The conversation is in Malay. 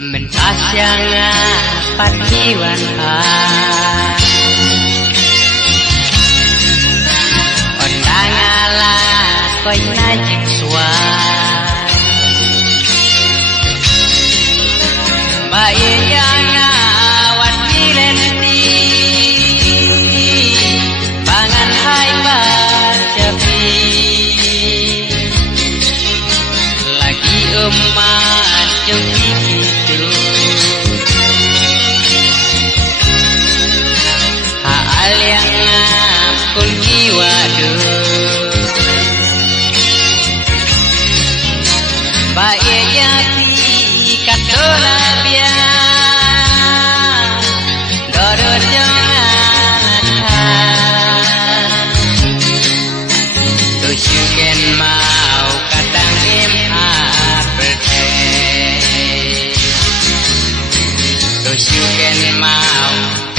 mình pasang patiwan ondang ala koi na jing suai ba ye yang wat milenti pangan hai ba jabi lagi emak jauh kun jiwa bae jati katola bia doror jangan tu syuken mau kadang em aperte tu syuken mau